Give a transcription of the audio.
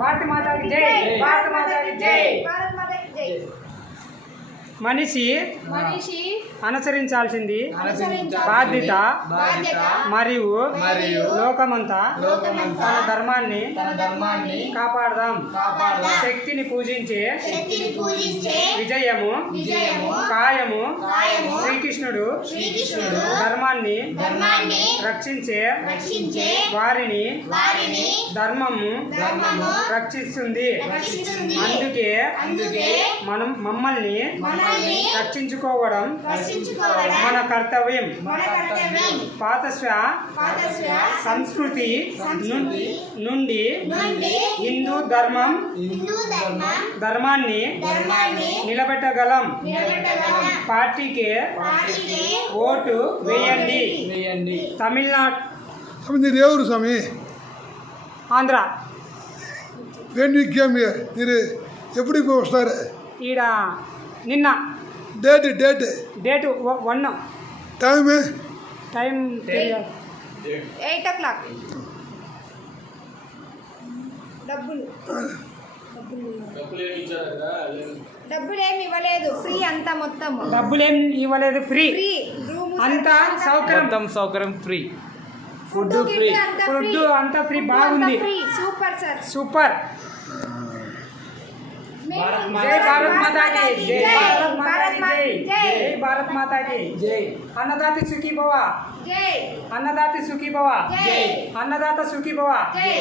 భారత మాతాకి జై, భారత మాతాకి జై. భారత్ మాతాకి జై. మనిషి అనుసరించాల్సింది బాధ్యత మరియు లోకమంతా తన ధర్మాన్ని కాపాడదాం. శక్తిని పూజించే విజయము కాయము. శ్రీకృష్ణుడు ధర్మాన్ని రక్షించే వారిని ధర్మము రక్షిస్తుంది. అందుకే మనం మమ్మల్ని రక్షించుకోవడం మన కర్తవ్యం. పాత సంస్కృతి నుండి హిందూ ధర్మాన్ని నిలబెట్టగలం. పార్టీకి ఓటు వేయండి. తమిళనాడు. మీరు ఎవరు స్వామి? ఆంధ్ర. మీరు ఎప్పుడు వస్తారు? ఈడ నిన్న డేట్ 1 టైం 8 o'clock. డబ్బులేమి ఇవ్వలేదు, ఫ్రీ అంతా. మొత్తం డబ్బులేం ఇవ్వలేదు, ఫ్రీ అంతా సౌకర్యం ఫ్రీ. ఫుడ్ అంతా ఫ్రీ. బాగుంది. Super sir, super. జై భారత్ మాతాకి జై, భారత్ మాతాకి జై, జై భారత్ మాతాకి జై. అన్నదాత సుఖీ భవ, జై. అన్నదాత సుఖీ భవ, జై. అన్నదాత సుఖీ భవ. జై.